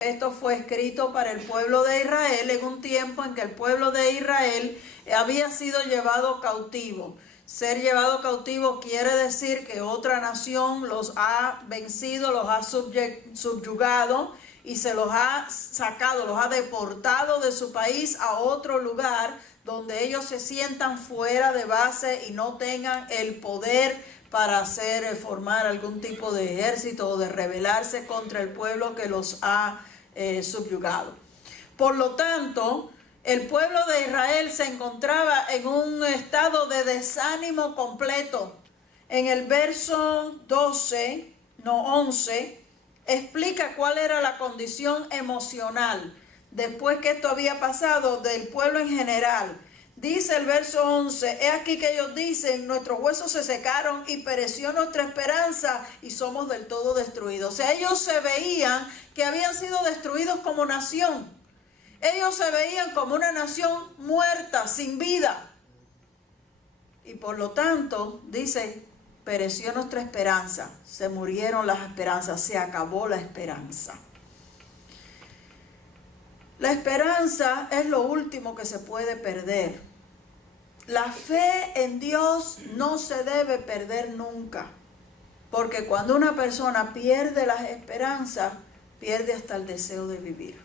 Esto fue escrito para el pueblo de Israel en un tiempo en que el pueblo de Israel había sido llevado cautivo. Ser llevado cautivo quiere decir que otra nación los ha vencido, los ha subyugado y se los ha sacado, los ha deportado de su país a otro lugar donde ellos se sientan fuera de base y no tengan el poder para formar algún tipo de ejército o de rebelarse contra el pueblo que los ha subyugado. Por lo tanto, el pueblo de Israel se encontraba en un estado de desánimo completo. En el verso 11, explica cuál era la condición emocional después que esto había pasado del pueblo en general. Dice el verso 11, he aquí que ellos dicen, nuestros huesos se secaron y pereció nuestra esperanza y somos del todo destruidos. O sea, ellos se veían que habían sido destruidos como nación. Ellos se veían como una nación muerta, sin vida. Y por lo tanto, dice, pereció nuestra esperanza, se murieron las esperanzas, se acabó la esperanza. La esperanza es lo último que se puede perder. La fe en Dios no se debe perder nunca, porque cuando una persona pierde las esperanzas, pierde hasta el deseo de vivir.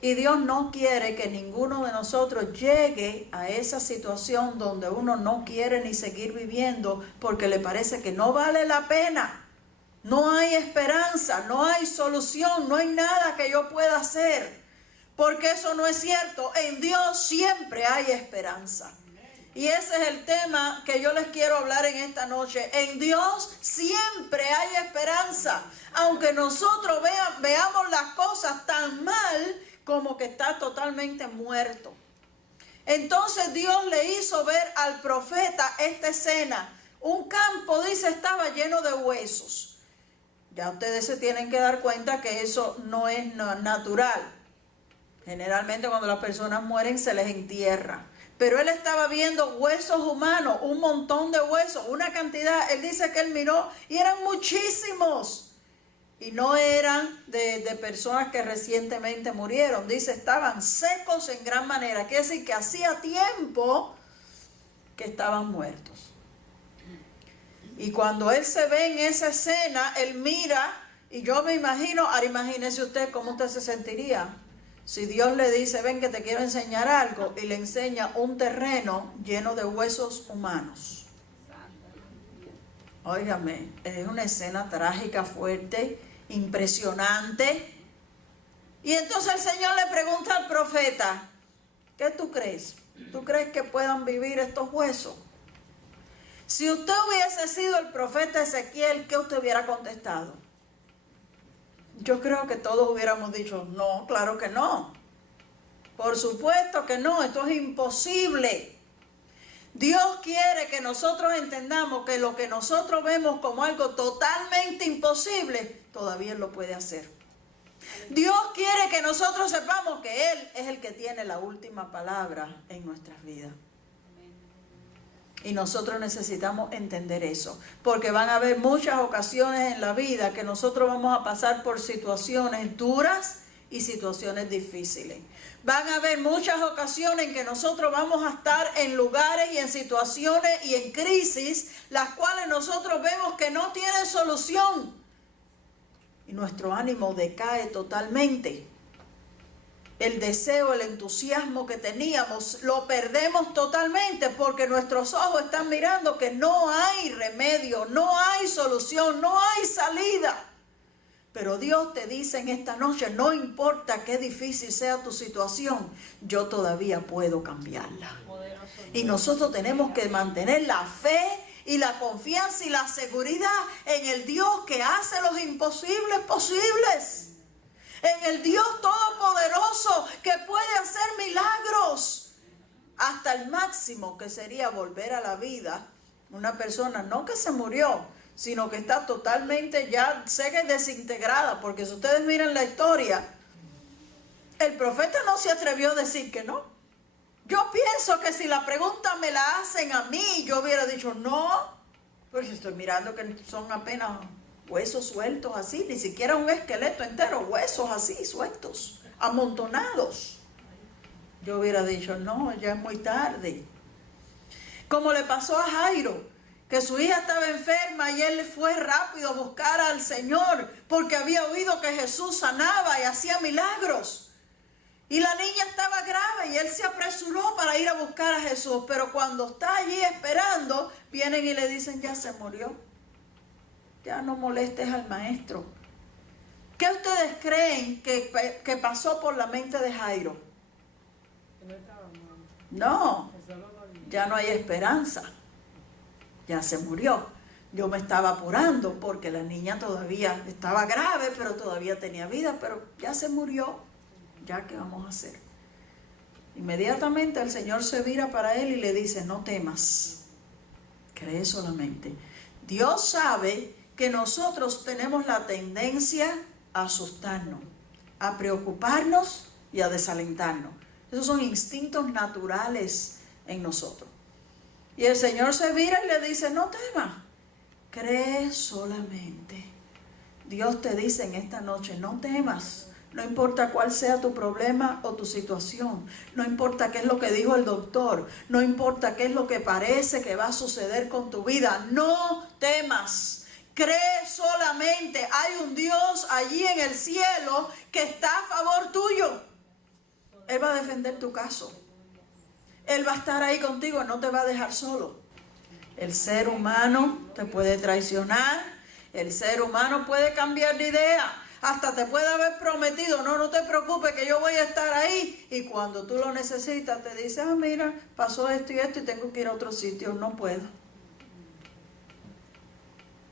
Y Dios no quiere que ninguno de nosotros llegue a esa situación donde uno no quiere ni seguir viviendo porque le parece que no vale la pena. No hay esperanza, no hay solución, no hay nada que yo pueda hacer. Porque eso no es cierto. En Dios siempre hay esperanza. Y ese es el tema que yo les quiero hablar en esta noche. En Dios siempre hay esperanza. Aunque nosotros veamos las cosas tan mal como que está totalmente muerto. Entonces Dios le hizo ver al profeta esta escena. Un campo, dice, estaba lleno de huesos. Ya ustedes se tienen que dar cuenta que eso no es natural. Generalmente cuando las personas mueren se les entierra. Pero él estaba viendo huesos humanos, un montón de huesos, una cantidad. Él dice que él miró y eran muchísimos. Y no eran de personas que recientemente murieron. Dice, estaban secos en gran manera. Quiere decir que hacía tiempo que estaban muertos. Y cuando él se ve en esa escena, él mira, y yo me imagino, ahora imagínese usted cómo usted se sentiría. Si Dios le dice, ven que te quiero enseñar algo, y le enseña un terreno lleno de huesos humanos. Óigame, es una escena trágica, fuerte, impresionante. Y entonces el Señor le pregunta al profeta, ¿qué tú crees? ¿Tú crees que puedan vivir estos huesos? Si usted hubiese sido el profeta Ezequiel, ¿qué usted hubiera contestado? Yo creo que todos hubiéramos dicho, no, claro que no. Por supuesto que no, esto es imposible. Dios quiere que nosotros entendamos que lo que nosotros vemos como algo totalmente imposible, todavía Él lo puede hacer. Dios quiere que nosotros sepamos que Él es el que tiene la última palabra en nuestras vidas. Y nosotros necesitamos entender eso, porque van a haber muchas ocasiones en la vida que nosotros vamos a pasar por situaciones duras y situaciones difíciles. Van a haber muchas ocasiones en que nosotros vamos a estar en lugares y en situaciones y en crisis, las cuales nosotros vemos que no tienen solución. Y nuestro ánimo decae totalmente. El deseo, el entusiasmo que teníamos, lo perdemos totalmente porque nuestros ojos están mirando que no hay remedio, no hay solución, no hay salida. Pero Dios te dice en esta noche, no importa qué difícil sea tu situación, yo todavía puedo cambiarla. Y nosotros tenemos que mantener la fe y la confianza y la seguridad en el Dios que hace los imposibles posibles. En el Dios todopoderoso que puede hacer milagros hasta el máximo, que sería volver a la vida una persona no que se murió, sino que está totalmente ya seca y desintegrada. Porque si ustedes miran la historia, el profeta no se atrevió a decir que no. Yo pienso que si la pregunta me la hacen a mí, yo hubiera dicho no, porque estoy mirando que son apenas huesos sueltos así, ni siquiera un esqueleto entero, huesos así sueltos, amontonados. Yo hubiera dicho, no, ya es muy tarde. Como le pasó a Jairo, que su hija estaba enferma y él fue rápido a buscar al Señor porque había oído que Jesús sanaba y hacía milagros. Y la niña estaba grave y él se apresuró para ir a buscar a Jesús. Pero cuando está allí esperando, vienen y le dicen, ya se murió. Ya no molestes al maestro. ¿Qué ustedes creen que pasó por la mente de Jairo? No, ya no hay esperanza. Ya se murió. Yo me estaba apurando porque la niña todavía estaba grave, pero todavía tenía vida, pero ya se murió. ¿Ya qué vamos a hacer? Inmediatamente el Señor se vira para él y le dice, no temas, cree solamente. Dios sabe que nosotros tenemos la tendencia a asustarnos, a preocuparnos y a desalentarnos. Esos son instintos naturales en nosotros. Y el Señor se vira y le dice, no temas, cree solamente. Dios te dice en esta noche, no temas. No importa cuál sea tu problema o tu situación, no importa qué es lo que dijo el doctor, no importa qué es lo que parece que va a suceder con tu vida, no temas, cree solamente, hay un Dios allí en el cielo que está a favor tuyo. Él va a defender tu caso, Él va a estar ahí contigo, no te va a dejar solo. El ser humano te puede traicionar, el ser humano puede cambiar de idea. Hasta te puede haber prometido, no te preocupes que yo voy a estar ahí. Y cuando tú lo necesitas te dice, mira, pasó esto y tengo que ir a otro sitio, no puedo.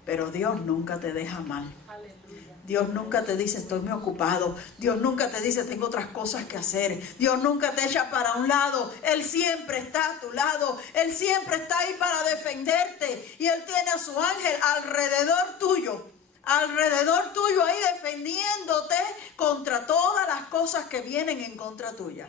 Pero Dios nunca te deja mal. Dios nunca te dice, estoy muy ocupado. Dios nunca te dice, tengo otras cosas que hacer. Dios nunca te echa para un lado. Él siempre está a tu lado. Él siempre está ahí para defenderte. Y Él tiene a su ángel alrededor tuyo. Alrededor tuyo ahí defendiéndote contra todas las cosas que vienen en contra tuya.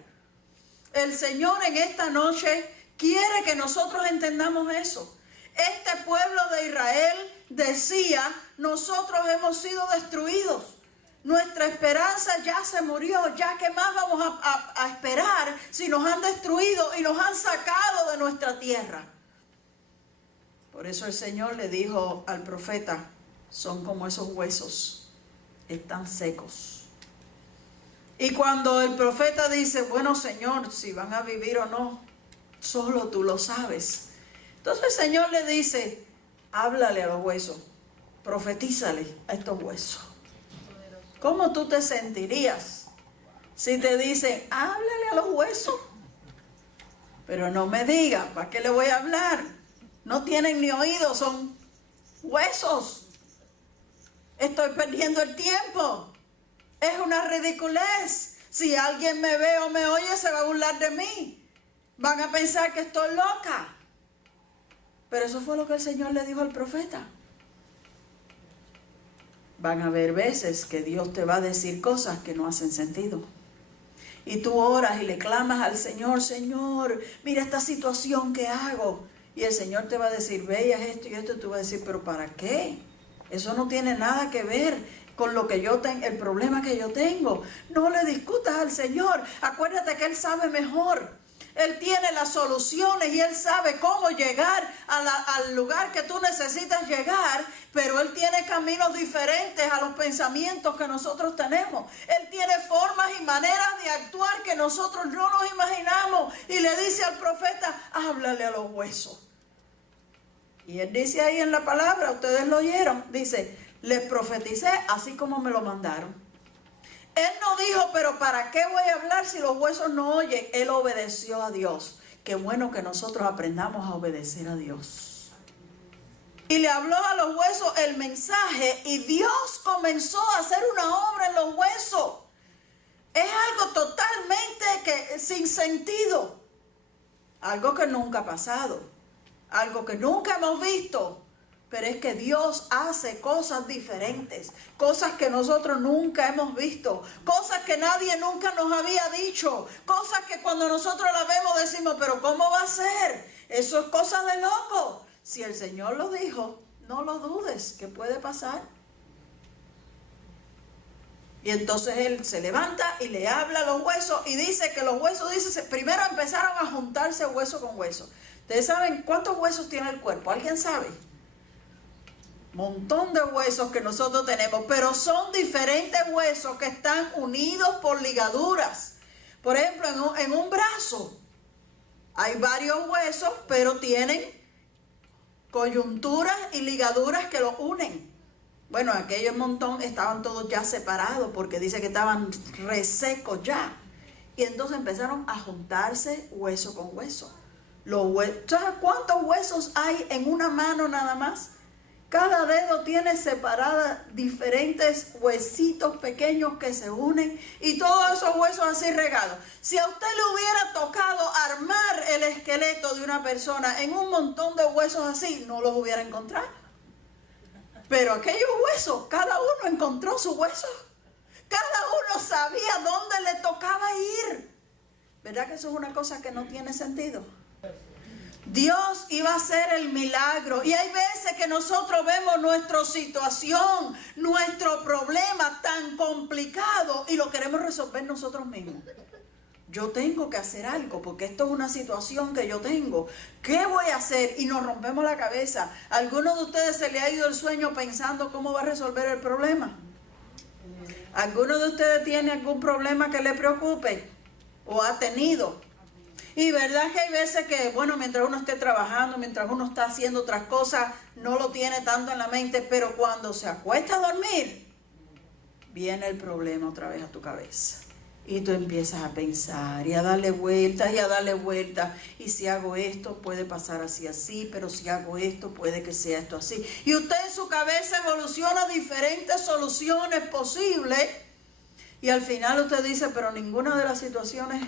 El Señor en esta noche quiere que nosotros entendamos eso. Este pueblo de Israel decía, nosotros hemos sido destruidos. Nuestra esperanza ya se murió. Ya qué más vamos a esperar si nos han destruido y nos han sacado de nuestra tierra. Por eso el Señor le dijo al profeta, son como esos huesos, están secos. Y cuando el profeta dice, bueno Señor, si van a vivir o no, solo tú lo sabes. Entonces el Señor le dice, háblale a los huesos, profetízale a estos huesos. ¿Cómo tú te sentirías si te dicen, háblale a los huesos? Pero no me diga, ¿para qué le voy a hablar? No tienen ni oídos, son huesos. Estoy perdiendo el tiempo. Es una ridiculez. Si alguien me ve o me oye, se va a burlar de mí. Van a pensar que estoy loca. Pero eso fue lo que el Señor le dijo al profeta. Van a haber veces que Dios te va a decir cosas que no hacen sentido. Y tú oras y le clamas al Señor, Señor, mira esta situación que hago. Y el Señor te va a decir, veas esto y esto, y tú vas a decir, pero ¿para qué? Eso no tiene nada que ver con lo que yo tengo, el problema que yo tengo. No le discutas al Señor. Acuérdate que Él sabe mejor. Él tiene las soluciones y Él sabe cómo llegar al lugar que tú necesitas llegar, pero Él tiene caminos diferentes a los pensamientos que nosotros tenemos. Él tiene formas y maneras de actuar que nosotros no nos imaginamos. Y le dice al profeta, háblale a los huesos. Y Él dice ahí en la palabra, ustedes lo oyeron, dice, les profeticé así como me lo mandaron. Él no dijo, pero ¿para qué voy a hablar si los huesos no oyen? Él obedeció a Dios. Qué bueno que nosotros aprendamos a obedecer a Dios. Y le habló a los huesos el mensaje y Dios comenzó a hacer una obra en los huesos. Es algo totalmente sin sentido. Algo que nunca ha pasado. Algo que nunca hemos visto. Pero es que Dios hace cosas diferentes, cosas que nosotros nunca hemos visto, cosas que nadie nunca nos había dicho, cosas que cuando nosotros las vemos decimos, pero ¿cómo va a ser? Eso es cosa de loco. Si el Señor lo dijo, no lo dudes, que puede pasar. Y entonces él se levanta y le habla a los huesos y dice que los huesos, primero empezaron a juntarse hueso con hueso. ¿Ustedes saben cuántos huesos tiene el cuerpo? ¿Alguien sabe? Montón de huesos que nosotros tenemos, pero son diferentes huesos que están unidos por ligaduras. Por ejemplo, en un brazo hay varios huesos, pero tienen coyunturas y ligaduras que los unen. Bueno, aquellos montón estaban todos ya separados porque dice que estaban resecos ya. Y entonces empezaron a juntarse hueso con hueso. ¿Sabes cuántos huesos hay en una mano nada más? Cada dedo tiene separadas diferentes huesitos pequeños que se unen y todos esos huesos así regados. Si a usted le hubiera tocado armar el esqueleto de una persona en un montón de huesos así, no los hubiera encontrado. Pero aquellos huesos, cada uno encontró su hueso. Cada uno sabía dónde le tocaba ir. ¿Verdad que eso es una cosa que no tiene sentido? Dios iba a hacer el milagro. Y hay veces que nosotros vemos nuestra situación, nuestro problema tan complicado y lo queremos resolver nosotros mismos. Yo tengo que hacer algo porque esto es una situación que yo tengo. ¿Qué voy a hacer? Y nos rompemos la cabeza. ¿A alguno de ustedes se le ha ido el sueño pensando cómo va a resolver el problema? ¿Alguno de ustedes tiene algún problema que le preocupe o ha tenido? Y verdad que hay veces que, bueno, mientras uno esté trabajando, mientras uno está haciendo otras cosas, no lo tiene tanto en la mente, pero cuando se acuesta a dormir, viene el problema otra vez a tu cabeza. Y tú empiezas a pensar y a darle vueltas y a darle vueltas. Y si hago esto, puede pasar así, así, pero si hago esto, puede que sea esto así. Y usted en su cabeza evoluciona diferentes soluciones posibles. Y al final usted dice, pero ninguna de las situaciones,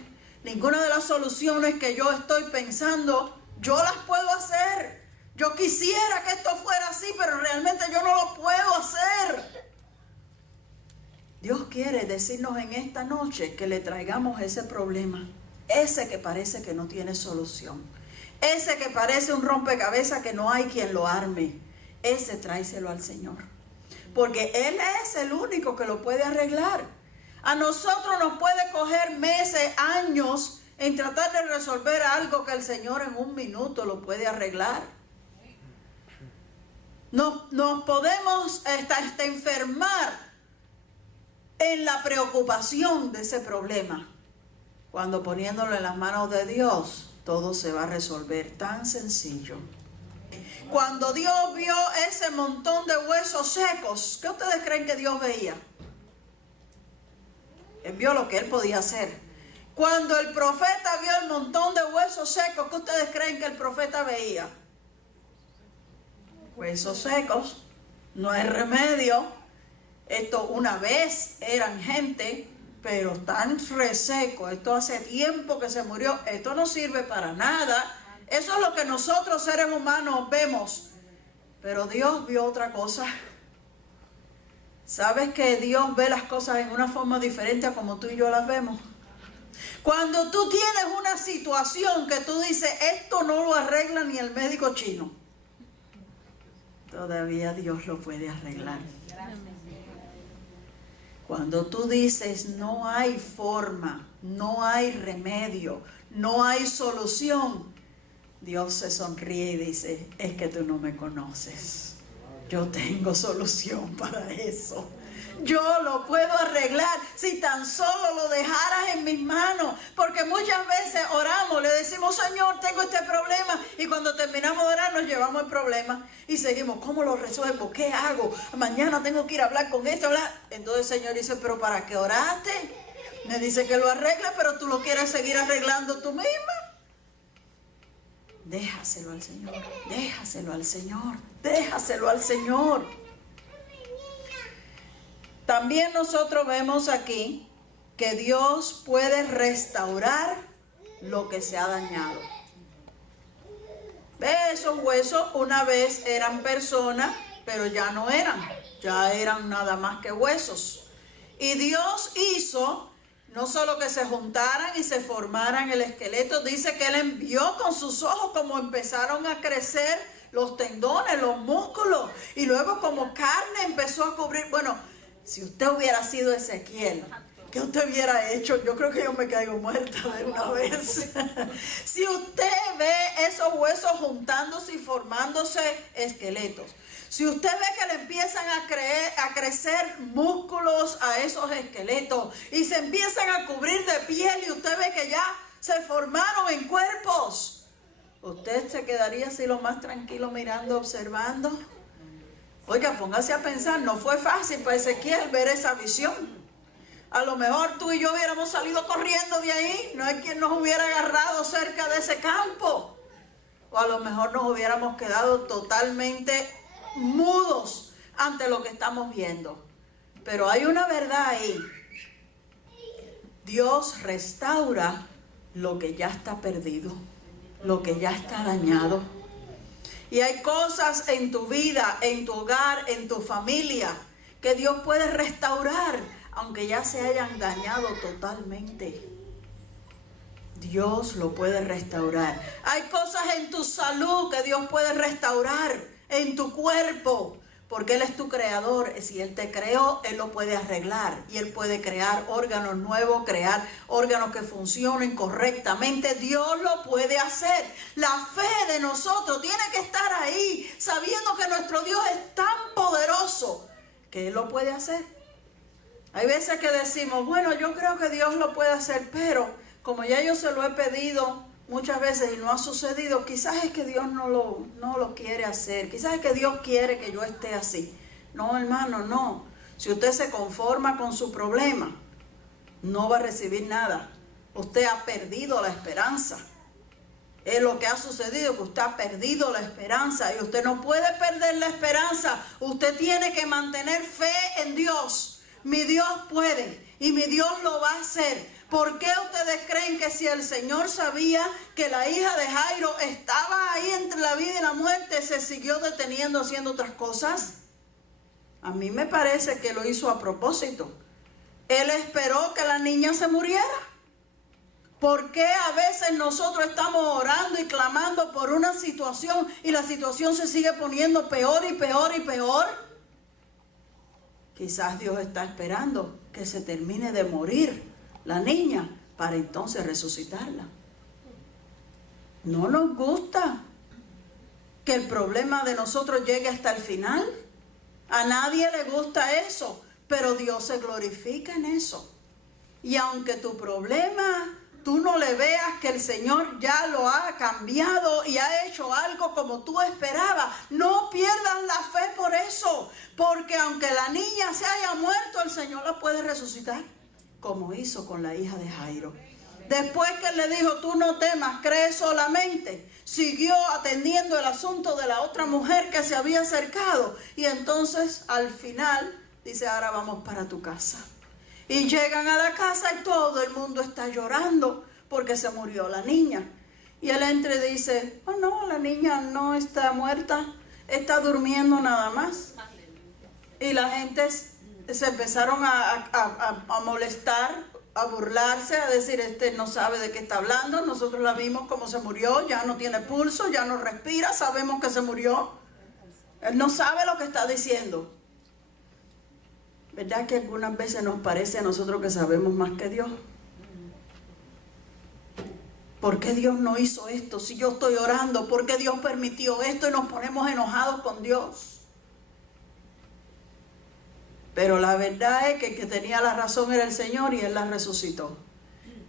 ninguna de las soluciones que yo estoy pensando, yo las puedo hacer. Yo quisiera que esto fuera así, pero realmente yo no lo puedo hacer. Dios quiere decirnos en esta noche que le traigamos ese problema, ese que parece que no tiene solución, ese que parece un rompecabezas que no hay quien lo arme, ese tráeselo al Señor, porque Él es el único que lo puede arreglar. A nosotros nos puede coger meses, años en tratar de resolver algo que el Señor en un minuto lo puede arreglar. Nos podemos hasta enfermar en la preocupación de ese problema, cuando poniéndolo en las manos de Dios, todo se va a resolver tan sencillo. Cuando Dios vio ese montón de huesos secos, ¿qué ustedes creen que Dios veía? Él vio lo que Él podía hacer. Cuando el profeta vio el montón de huesos secos, ¿qué ustedes creen que el profeta veía? Huesos secos, no hay remedio. Esto una vez eran gente, pero tan resecos. Esto hace tiempo que se murió. Esto no sirve para nada. Eso es lo que nosotros seres humanos vemos. Pero Dios vio otra cosa. ¿Sabes que Dios ve las cosas en una forma diferente a como tú y yo las vemos? Cuando tú tienes una situación que tú dices, esto no lo arregla ni el médico chino, todavía Dios lo puede arreglar. Cuando tú dices no hay forma, no hay remedio, no hay solución, Dios se sonríe y dice, es que tú no me conoces. Yo tengo solución para eso. Yo lo puedo arreglar si tan solo lo dejaras en mis manos. Porque muchas veces oramos, le decimos, Señor, tengo este problema. Y cuando terminamos de orar nos llevamos el problema. Y seguimos, ¿cómo lo resuelvo? ¿Qué hago? Mañana tengo que ir a hablar con esto. Entonces el Señor dice, ¿pero para qué oraste? Me dice que lo arregle, pero tú lo quieres seguir arreglando tú misma. Déjaselo al Señor, déjaselo al Señor, déjaselo al Señor. También nosotros vemos aquí que Dios puede restaurar lo que se ha dañado. ¿Ves? Esos huesos una vez eran personas, pero ya no eran, ya eran nada más que huesos. Y Dios hizo no solo que se juntaran y se formaran el esqueleto, dice que Él envió con sus ojos como empezaron a crecer los tendones, los músculos, y luego como carne empezó a cubrir. Bueno, Si usted hubiera sido Ezequiel, ¿qué usted hubiera hecho? Yo creo que yo me caigo muerta de una vez. Si usted ve esos huesos juntándose y formándose esqueletos, si usted ve que le empiezan a crecer músculos a esos esqueletos y se empiezan a cubrir de piel y usted ve que ya se formaron en cuerpos, ¿usted se quedaría así lo más tranquilo mirando, observando? Oiga, póngase a pensar, no fue fácil para Ezequiel ver esa visión. A lo mejor tú y yo hubiéramos salido corriendo de ahí, no hay quien nos hubiera agarrado cerca de ese campo. O a lo mejor nos hubiéramos quedado totalmente mudos ante lo que estamos viendo. Pero hay una verdad ahí. Dios restaura lo que ya está perdido, lo que ya está dañado. Y hay cosas en tu vida, en tu hogar, en tu familia, que Dios puede restaurar, aunque ya se hayan dañado totalmente. Dios lo puede restaurar. Hay cosas en tu salud que Dios puede restaurar, en tu cuerpo, porque Él es tu creador. Si Él te creó, Él lo puede arreglar. Y Él puede crear órganos nuevos, crear órganos que funcionen correctamente. Dios lo puede hacer. La fe de nosotros tiene que estar ahí, sabiendo que nuestro Dios es tan poderoso que Él lo puede hacer. Hay veces que decimos, bueno, yo creo que Dios lo puede hacer, pero como ya yo se lo he pedido muchas veces y no ha sucedido, quizás es que Dios no lo quiere hacer, quizás es que Dios quiere que yo esté así. No, hermano, no. Si usted se conforma con su problema, no va a recibir nada. Usted ha perdido la esperanza. Es lo que ha sucedido, que usted ha perdido la esperanza y usted no puede perder la esperanza. Usted tiene que mantener fe en Dios. Mi Dios puede y mi Dios lo va a hacer. ¿Por qué ustedes creen que si el Señor sabía que la hija de Jairo estaba ahí entre la vida y la muerte, se siguió deteniendo haciendo otras cosas? A mí me parece que lo hizo a propósito. Él esperó que la niña se muriera. ¿Por qué a veces nosotros estamos orando y clamando por una situación y la situación se sigue poniendo peor y peor y peor? Quizás Dios está esperando que se termine de morir la niña para entonces resucitarla. No nos gusta que el problema de nosotros llegue hasta el final. A nadie le gusta eso, pero Dios se glorifica en eso. Y aunque tu problema tú no le veas que el Señor ya lo ha cambiado y ha hecho algo como tú esperabas, no pierdas la fe por eso, porque aunque la niña se haya muerto, el Señor la puede resucitar, como hizo con la hija de Jairo. Después que él le dijo, tú no temas, cree solamente, siguió atendiendo el asunto de la otra mujer que se había acercado. Y entonces al final dice, ahora vamos para tu casa. Y llegan a la casa y todo el mundo está llorando porque se murió la niña. Y él entra y dice, oh no, la niña no está muerta, está durmiendo nada más. Y la gente se empezaron a molestar, a burlarse, a decir, este no sabe de qué está hablando, nosotros la vimos como se murió, ya no tiene pulso, ya no respira, sabemos que se murió. Él no sabe lo que está diciendo. ¿Verdad que algunas veces nos parece a nosotros que sabemos más que Dios? ¿Por qué Dios no hizo esto? Si yo estoy orando, ¿por qué Dios permitió esto? Y nos ponemos enojados con Dios. Pero la verdad es que el que tenía la razón era el Señor y Él la resucitó.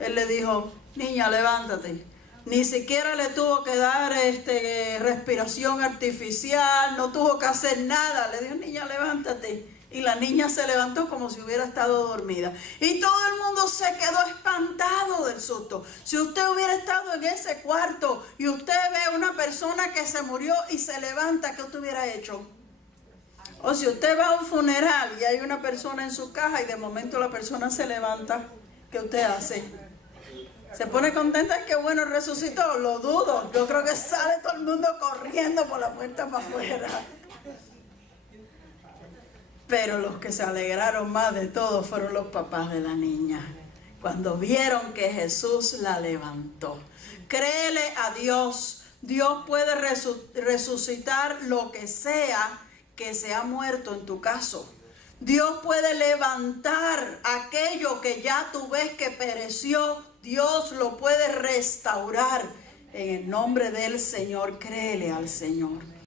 Él le dijo, niña, levántate. Ni siquiera le tuvo que dar respiración artificial, no tuvo que hacer nada. Le dijo, niña, levántate. Y la niña se levantó como si hubiera estado dormida. Y todo el mundo se quedó espantado del susto. Si usted hubiera estado en ese cuarto y usted ve a una persona que se murió y se levanta, ¿qué usted hubiera hecho? O si usted va a un funeral y hay una persona en su caja y de momento la persona se levanta, ¿qué usted hace? ¿Se pone contenta? ¡Qué bueno, resucitó! Lo dudo. Yo creo que sale todo el mundo corriendo por la puerta para afuera. Pero los que se alegraron más de todo fueron los papás de la niña, cuando vieron que Jesús la levantó. Créele a Dios. Dios puede resucitar lo que sea que se ha muerto en tu caso. Dios puede levantar aquello que ya tú ves que pereció. Dios lo puede restaurar. En el nombre del Señor, créele al Señor.